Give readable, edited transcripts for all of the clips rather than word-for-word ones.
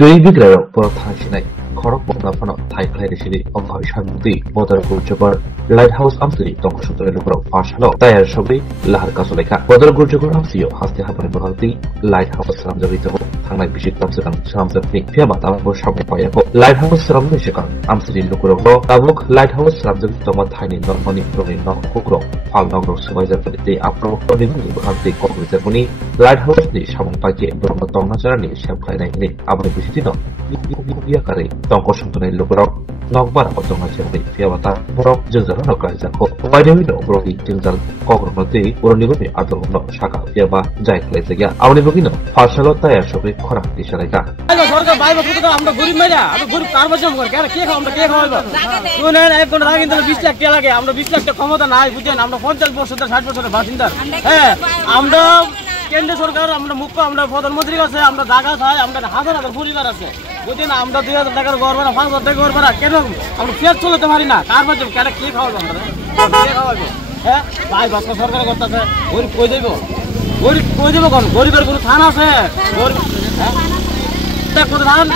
Kaibigrao Porthasinai, Korok Bonafano, Thai City, Onkai Shanti, Motor Gurjagor, Lighthouse Amsiri, Tonkoshoto Lugro, Fashalo, Tire Shobi, Lahar Kasoleka, Motor Gurjagor Amsio, Hasti Hapan Bohalti, Lighthouse Ramzavito, Tangai Bishik Tamsikan, Shamsapni, Piamata, Bosham Poyako, Lighthouse Ramnishakan, Amsiri Lugro, Tabuk, Lighthouse Ramzavito, Tiny, Normani, Provi, Nok Hukro, Palnogro, Suvaizability, Apro, Bohalti, Kokrizabuni, Lighthouse, the Shaman Paki, Bromatong Journey, Shampai, Abu Tino, Yakari, Tonkoshoto Lugro, Nokbar, Otonga, Fiavata, Borok, Jazara, Kazako, why do we know Brody, Tinzal, Kogronote, or Nigoni, Adolno, Shaka, Fiava, Jack Lesia, Aulivino, Parsalota, Shobi, Korak, Tishareka. I am the good Maya, I'm the good Carvajam, get a cake on the cake over. Soon I have gone in the Bistak Telaka, I'm the Bistak to come out and I, I'm the Fontal Boss of the Side of the Basinda. I'm the Kendi Sorkar, I'm the Muka, I'm the Father Mudriga, I'm the Dagas, I'm the Hazard of the Puriva. Within I'm the Dagar Gorman, Father of the Gorman, I'm the Fiat of the Marina, Carvajam, can a cake out on the Why was the Sorkar got the Podibo? Podibo, Goriber Thana said, the Kodan,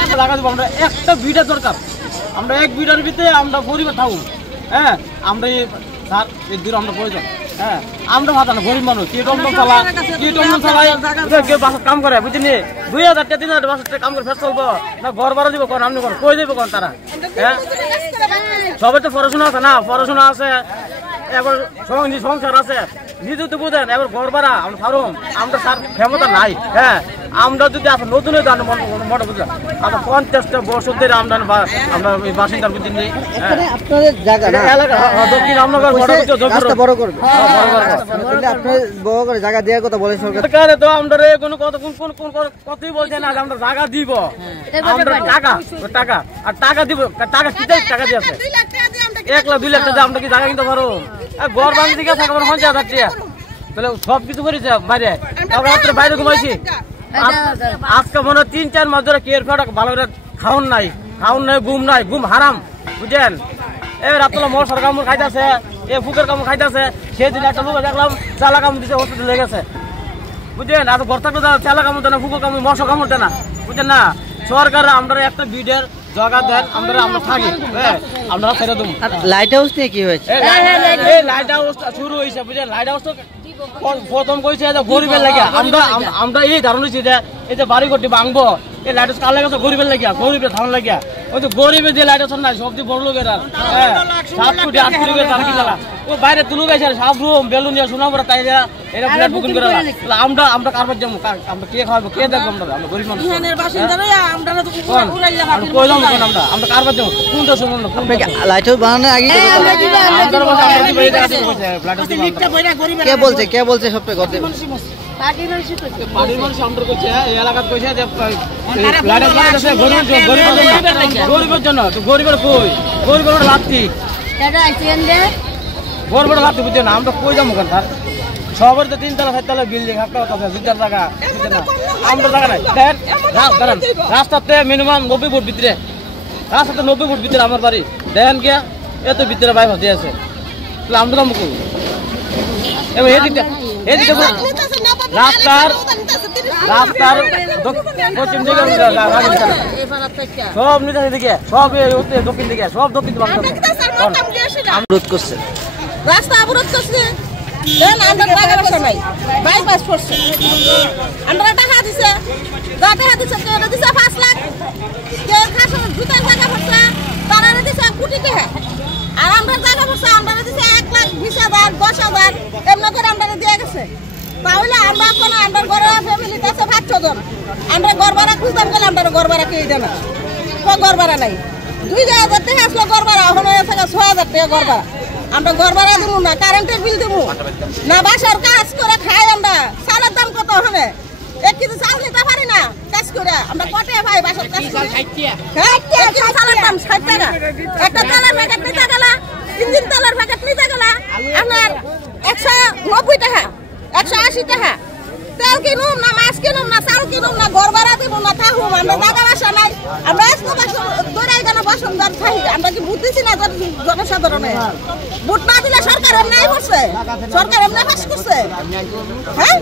the extra Vita Sorkar. I'm the egg Vita with I'm the Puriva town. I'm the Ram the poison. I'm the Hatan, Gorimano, Kitom Sala, come for everything. We are the Tetina was to come to Festival, the Gorbara, the Kontara. So, the Forosuna, ever showing this song, Nidu to Buddha, ever Gorbara, I'm Farum, I'm the Hamilton Night. I'm not the Notuna than the Motobuza. I'm the contest of Bosch of the Ramdan, I'm the Washington within the after Jaga. I'm the Zaga Divo. I'm the Taka Divo, Taka Ekla Villa, I'm the Zaga in the room. A Gorban Digas, I want that year. Top is what is a by the Biogomashi. Ask one of 3 mother care for a Balora Town night, boom night, boom haram. Bujan. Ever Apollo more Sargam Kaita, a Fuka Kaita, Shade Natalu, Salakam is also the legacy. Bujan, as a Portago, Salakam and Fuka Moshakamutana. Bujana, Sorgar under after Buder, Joga there, under Amatagi. I'm not saying Lighthouse take you. Lighthouse, Suru is a lighthouse. প্রথম কইছে যে গরিবের লাগিয়া আমরা এই ধারণা ছিল যে এই যে বাড়ি করতে ভাঙবো এই লাইট কাল লাগাছে গরিবের লাগিয়া গরিবের ধান লাগিয়া ওই তো গরিবের যে লাইট আছে না সবজি বড় লোকের আর 7 কোটি 8 কোটি করে টাকা কিনলা ও বাইরে তুলু গাইছে সব রুম বেলুনিয়া সোনামরা তাই এরা ফ্ল্যাট বুকিং করে আমরা কারবার যাবো আমরা কে খাওয়াবো কে দেখবো আমরা গরিব মানুষ ইহানের বাসিন্দারা আমরা তো উড়াইলা বাকি কইলাম আমরা কারবার যাবো কোন দেশ শুনুন লাইট বানানোর আগে কে বলছে সব পে করতে পার্টির মানুষ আমরা কইছে এই এলাকাত কইছে যে লাইট লাগাইছে গরিবের জন্য তো গরিবের কই গরিবের লাত্তি এটা আইছেন দে গরিবের লাত্তি বুঝে না আমরা কই যাবো কেন স্যার সবার তো 3 তলা 4 তলা বিল্ডিং একটা কথা দুইটার জায়গা আমরা জায়গা নাই দেখেন রাস্তাতে মিনিমাম 90 ফুট ভিতরে রাস্তাতে 90 ফুট ভিতরে আমার বাড়ি দেখেন কি এত ভিতরে বাইরে হতে আছে তাহলে আমরা যাবো কই এবার এদিকে রাস্তার পশ্চিম দিকে সব নিতে দিকে সব দক্ষিণ দিকে সব দক্ষিণ অবরোধ করছে রাস্তা অবরোধ করছে দেন আমরা টাকা পয়সা নাই বাইপাস করছে আমরা টাকা দিছে যা টাকা দিছে কেউ দিছে 5 লাখ কেউ খাসা জুতা টাকা পয়সা তারা দিছে কোটি টাকা আর আমরা টাকা পয়সা আমরা দিছে 1 লাখ 20,000 10,000 এমন করে আমরা দিয়ে গেছে তাহলে আমরা কোন আমরা ঘরে ফ্যামিলিতে আছে 5 জন আমরা গরবারা খুঁজতাম গেলে আমরা গরবারা কে দেনা তো গরবারা নাই 2,000 টাকা আসলো গরবারা এখন হয়ে থাকে 6,000 টাকা গরবারা আমরা গরবারা দেবো না কারেন্টের বিল দেবো না বাসার কাজ করে খাই আমরা চালের দাম কত হবে 1 কেজি চাল নিতে পারি না কাজ করে আমরা কটে ভাই বাসার কাজ করে 60 টাকা চালের দাম 60 টাকা একটা চালের প্যাকেট নিতে গেলে 3 দিন চালের প্যাকেট নিতে গেলে আপনার 190 টাকা 180 টাকা তেল কিনুম না মাছ কিনুম না চাল কিনুম না গরবারা দেবো না থাকুম আমরা টাকা পয়সা নাই আমরা আজকে দৌড়াই কেন বসুন্ধর থাকি আমরা কি বুঝতেছি না জনসাধারণে ভোট না দিলে সরকার এমনি করছে সরকার এমনি পাস করছে হ্যাঁ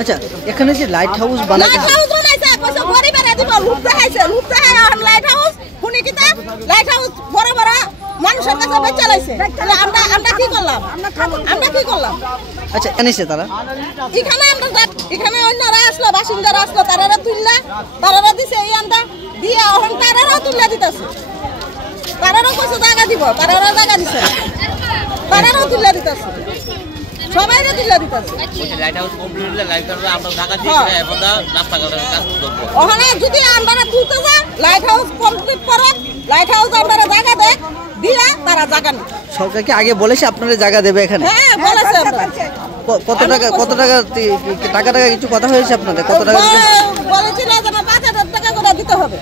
আচ্ছা এখানে যে লাইট হাউস বানাইছে লাইট হাউস বানাইছে কইছে গরিবের দিব লুট দেখাইছে লুট দেখাই লাইট হাউস শুনি কিতা লাইট হাউস বড় বড় মানুষের কাছে বেচে লাইছে তাহলে আমরা কি করলাম আচ্ছা এনেছে তারা এখানে অন্যরা আসলো বাসিন্দারা আসলো তারা তুললা তারা দিছে এই আন্দা দিয়ে এখন তারাও তুললা দিতেছে তারাও কত জায়গা দিব তারাও জায়গা দিছে তারাও তুললা দিতেছে সবাইরে তুললা দিতেছে লাইট হাউস কমপ্লিট হলে লাইট হাউস আমরা ঢাকা দিয়ে এখন রাস্তাঘাটের কাজ করব ওখানে যদি আমরা তুলতে যা লাইট হাউস কমপ্লিট করে লাইট হাউস আমরা জায়গা দেয় দিলা তারা জায়গা নেই সরকারকে আগে বলেছে আপনারা জায়গা দেবে এখানে হ্যাঁ বলেছে কত টাকা কিছু কথা হয়েছে আপনাদের কত টাকা বলেছিল যে ৫,০০০ টাকা করে দিতে হবে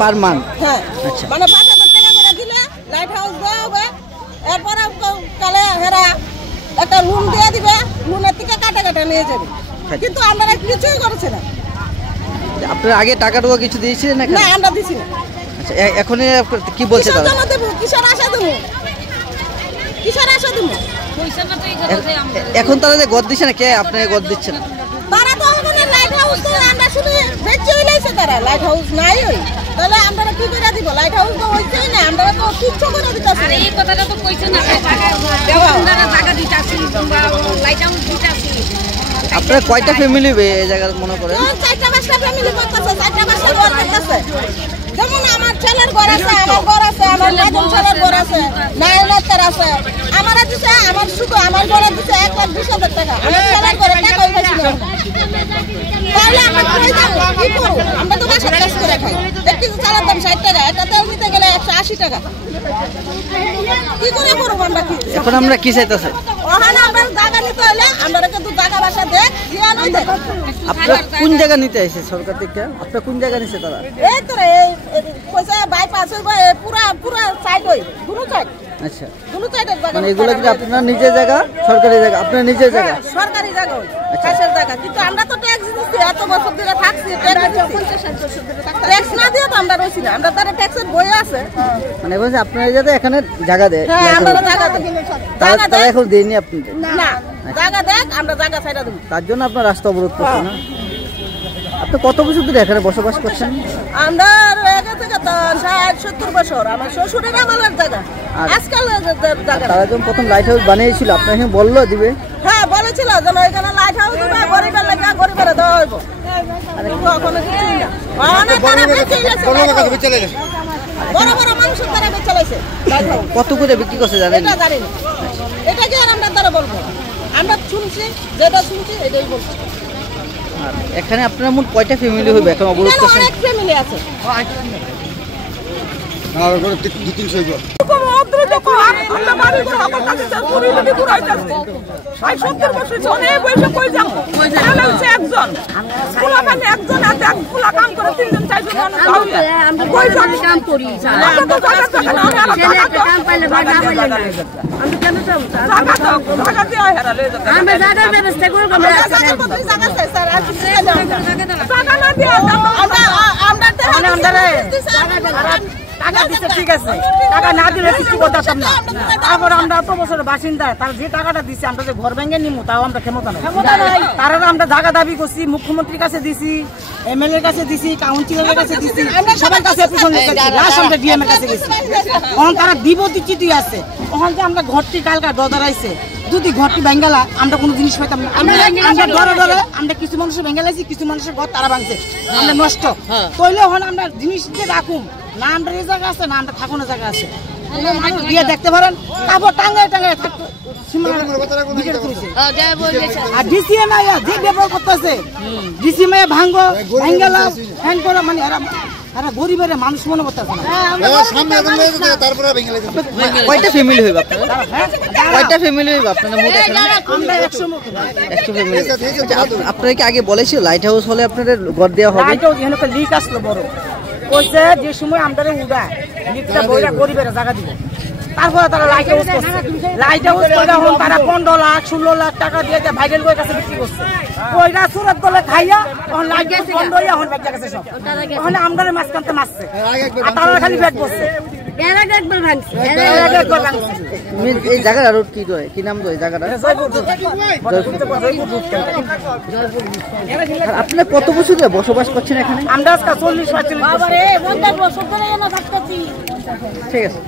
পার মান হ্যাঁ আচ্ছা মানে ৫,০০০ টাকা করে দিলে লাইট হাউস দেওয়া হবে এরপরে কালে হেরা একটা লোন দিয়ে দিবে লোনের থেকে কাটা নিয়ে যাবে কিন্তু আমরা কিছুই করছে না আপনারা আগে টাকাটুকু কিছু দিয়েছিলেন না আমরা দিছি না আচ্ছা এখন কি বলছে তারা কিসের আশা দেব এখন তারা যে গদ দিচ্ছে না কে আপনাকে গদ দিচ্ছে না তারা তো ওখানে লাইট হাউস তো আমরা শুধু বেচে লাইছে তারা লাইট হাউস নাই ওই তাহলে আমরা কি করে দিব লাইট হাউস তো হইছেই না আমরা তো কিচ্ছু করে দিতাছি আরে এই কথাটা তো কইছে না টাকা দিতাছি লাইট হাউস দিতাছি আপনারা কয়টা ফ্যামিলি এই জায়গা মনে করেন 4-5টা ফ্যামিলি করতেছে 4-5টা ঘর করতেছে যেমন আমার ছেলের ঘর আছে আমার ঘর আছে আমার দাদুর ছেলের ঘর আছে নাইলাতের আছে আমারা দিছে আমার শুধু আমার ঘরে দিছে 1,20,000 টাকা আমার ছেলের ঘরে টাকা হইছে না তাহলে আমরা কই যাব কি করব আমরা তো বাসা কাজ করে খাই এক কেজি চালের দাম 60 টাকা একটা তেল নিতে গেলে 180 টাকা কি করে করব আমরা কি এখন আমরা কি চাইতাছি ওখানে আমরা জায়গা নিতে হলে আমরা কিন্তু জায়গা বাসা দেখ দিয়া নই দেখ আপনারা কোন জায়গা নিতে আইছে সরকার থেকে আপনারা কোন জায়গা নিছে তারা এই তো কইছে বাইপাস হইব পুরা সাইড হই দুনো সাইড আচ্ছা দুনো সাইডের জায়গা মানে এগুলো কি আপনার নিজের জায়গা সরকারি জায়গা আপনার নিজের জায়গা সরকারি জায়গা হই কাছের জায়গা কিন্তু আমরা তো ট্যাক্স দিছি এত বছর ধরে থাকছি ট্যাক্স না দিয়ে তো আমরা রইছি না আমরা তার ট্যাক্সের বই আছে মানে বলছে আপনারা যাতে এখানে জায়গা দেয় হ্যাঁ আমরা জায়গা দেই তারা এখন দেয়নি আপনি না জায়গা দেখ আমরা জায়গা ছাইড়া দেব তার জন্য আপনার রাস্তা অবরোধ করছেন না আপনি কত বছর ধরে এখানে বসবাস করছেন আমরা আগে থেকে তো 60-70 বছর আমার শ্বশুরের আমলের জায়গা আজকাল জায়গা তারা যখন প্রথম লাইট হাউস বানিয়েছিল আপনার এখানে বললো দিবে হ্যাঁ বলেছিল যেন এখানে লাইট হাউস দিবে গরিবের লাগা গরিবের দেওয়া হইব কিন্তু এখন কিছুই না অনেক তারা বেঁচে গেছে বড় বড় মানুষের তারা বেঁচে গেছে কত করে বিক্রি করছে জানেন এটা জানি না এটা কি আর আমরা তারা বলবো আমরা শুনছি যেটা শুনছি এটাই বলছি আর এখানে আপনারা মোট কয়টা ফ্যামিলি হইবে এখন অবরোধ করছেন অনেক ফ্যামিলি আছে আর করে 2-300 হইব টাকা দিচ্ছে ঠিক আছে টাকা না দিলে কিছু করতাম না তারপর আমরা এত বছরের বাসিন্দা তার যে টাকাটা দিচ্ছে আমরা যে ঘর ভেঙে নিমু তাও আমরা ক্ষমতা নাই তারা আমরা জায়গা দাবি করছি মুখ্যমন্ত্রীর কাছে দিছি এমএলএ কাছে দিছি কাউন্সিলরের কাছে দিছি সবার কাছে লাস্ট আমরা ডিএম এর কাছে গেছি এখন তারা দিব চিঠি আছে এখন যে আমরা ঘরটি কালকা দদারাইছে যদি ঘরটি ভেঙ্গালা আমরা কোনো জিনিস পাইতাম না আমরা ডরে আমরা কিছু মানুষের ভেঙ্গালাইছি কিছু মানুষের ঘর তারা ভাঙছে আমরা নষ্ট তাইলে এখন আমরা জিনিস দিয়ে রাখুম না আমরা এই জায়গা আছে না আমরা থাকুনের জায়গা আছে মানুষ গিয়ে দেখতে পারেন তারপর টাঙ্গায় থাকতো আর ডিসিএম যে ব্যবহার করতেছে ডিসিএম ভাঙ্গো ভাঙ্গালা হ্যাং করে মানে এরা গরিবের মানুষ মনে করতেছে না কয়টা ফ্যামিলি হইবে আপনারা কয়টা ফ্যামিলি হইবে আপনারা মোট আমরা 100 ফ্যামিলি আপনারা কি আগে বলেছিল লাইট হাউস হলে আপনাদের ঘর দেওয়া হবে লাইট হাউস এখানে লিক আসলো বড় কইছে যে সময় আমাদের উড়া লিকটা বইরা গরিবের জায়গা দিব তারপরে তারা লাইট হাউস করছে লাইট হাউস কইরা হন তারা 15 লাখ 16 লাখ টাকা দিয়ে ভাইরাল করে কাছে বিক্রি করছে কইরা সুরত গলে খাইয়া এখন লাইট বন্ধ হইয়া হন ব্যাগ গেছে সব ওখানে আমাদের মাঝখানতে মারছে আর তারা খালি ব্যাগ বসছে একবার ভাঙছে এই জায়গাটা রোড কি নাম তো এই জায়গাটা? আপনারা কত বছর ধরে বসবাস করছেন এখানে? আমরা 40-45 বাবা রে 50 বছর ধরে এনে থাকতেছি। ঠিক আছে।